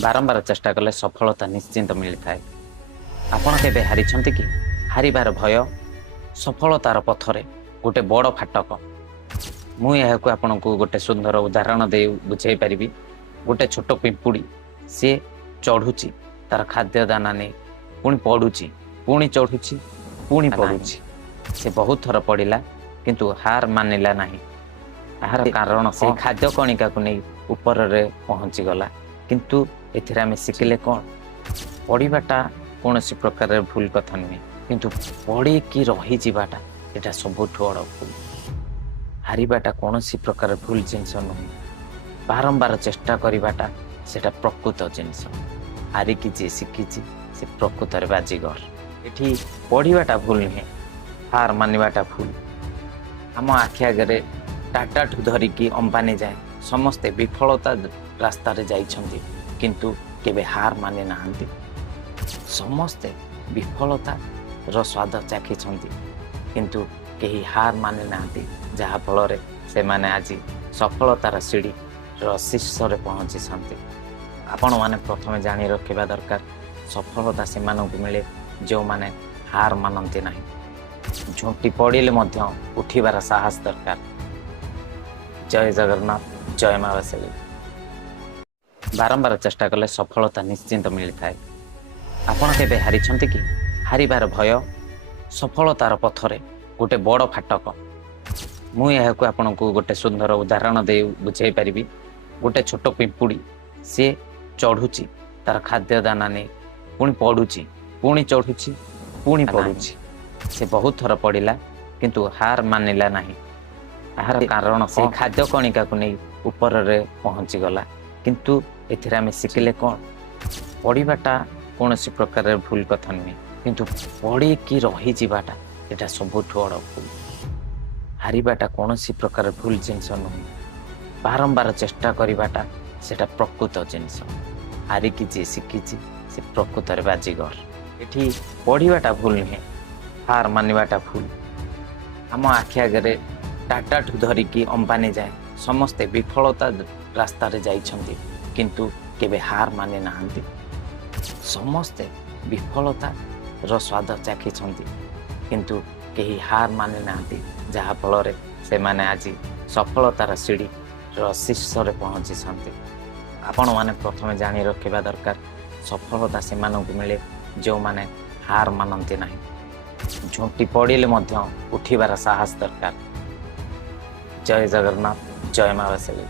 बारंबार चेष्टा कले सफलता निश्चिंत मिली थाए। आपण केबे हारिछंती कि हारिबार भय सफलतार पथरे गोटे बड़ फाटक। मु यहाकू आपनको गोटे सुंदर उदाहरण दे बुझाई पारिबी। गोटे छोट पिंपुड़ी सी चढ़ुची तार खाद्य दाना नहीं पुणी पड़ुची पुणी चढ़ुची पुणी पड़ुची। से बहुत थर पड़ा किंतु हार मानिला नहीं। यार कारण से खाद्य कणिका को नहीं ऊपर रे पहुंची गला। किंतु एथिरा में शिखिले कौन पढ़ाटा कौन सी प्रकार भूल कथा नुहे किंतु पढ़ी कि रही जावाटा एटा सबुठ बड़ भूल। हारिबाटा कौन सी प्रकार भूल जिनस नुहे। बारंबार चेष्टा करिबाटा सेटा प्रकृत जिनस। हारिकी जी शिखी से प्रकृत बाजीगर। एठी पढ़ाटा भूल नुहे हार मानिबाटा भूल। आम आखि आगे टाटा ठू धरिकी अंबानी जाए समस्ते विफलता रास्ता रे जाइछंती किंतु केबे हार मानि नाहंती। समस्ते विफलता रो स्वाद चाखिछंती किंतु केही हार मानि नाहंती जहा फल रे से माने आज सफलतार सीढ़ी रो शीर्ष रे पहुंची छंती। आपण माने प्रथमे जानी रखिबा दरकार सफलता से मानकु मिले जो माने हार मानंती नाही। झुंटी पड़िले मध्य उठिबार साहस दरकार। जय जगन्नाथ जय मां वैष्णवी। बारंबार चेष्टा कले सफलता निश्चिंत मिली थाए। आपण केबे हारिछंती कि हारिबार भय सफलतार पथरे गोटे बड़ फाटक। मु यहाकू आपनको गोटे सुंदर उदाहरण दे बुझाई पारिबी। गोटे छोट पिंपुड़ी सी चढ़ुची तार खाद्य दाना नहीं पुणी पड़ुची पुणी चढ़ुची पुणी पड़ुची। से बहुत थर पड़ा किंतु हार मानिला नहीं। यार कारण से खाद्य कणिका को नहीं ऊपर रे पहुंची गला। किंतु एथिरा में शिखिले कौन पढ़ाटा कौन सी प्रकार भूल कथा नुहे किंतु पढ़ी कि रही जावाटा एटा सबुठ बड़ भूल। हारिबाटा कौन सी प्रकार भूल जिनस नुहे। बारंबार चेष्टा करिबाटा सेटा प्रकृत जिनस। हारिकी जी शिखी से प्रकृत बाजीगर। एठी पढ़ाटा भूल नुहे हार मानिबाटा भूल। आम आखि आगे टाटा ठू धरिकी अंबानी जाए समस्ते विफलता रास्ता रे जाइछंती किंतु केबे हार मानि नाहंती। समस्ते विफलता रो स्वाद चाखिछंती किंतु केही हार मानि नाहंती जहा फल रे से माने आज सफलतार सीढ़ी रो शीर्ष रे पहुंची छंती। आपण माने प्रथमे जानी रखिबा दरकार सफलता से मानकु मिले जो माने हार मानंती नाही। झुंटी पड़िले मध्य उठिबार साहस दरकार। जय जगन्नाथ जय मां वैष्णवी।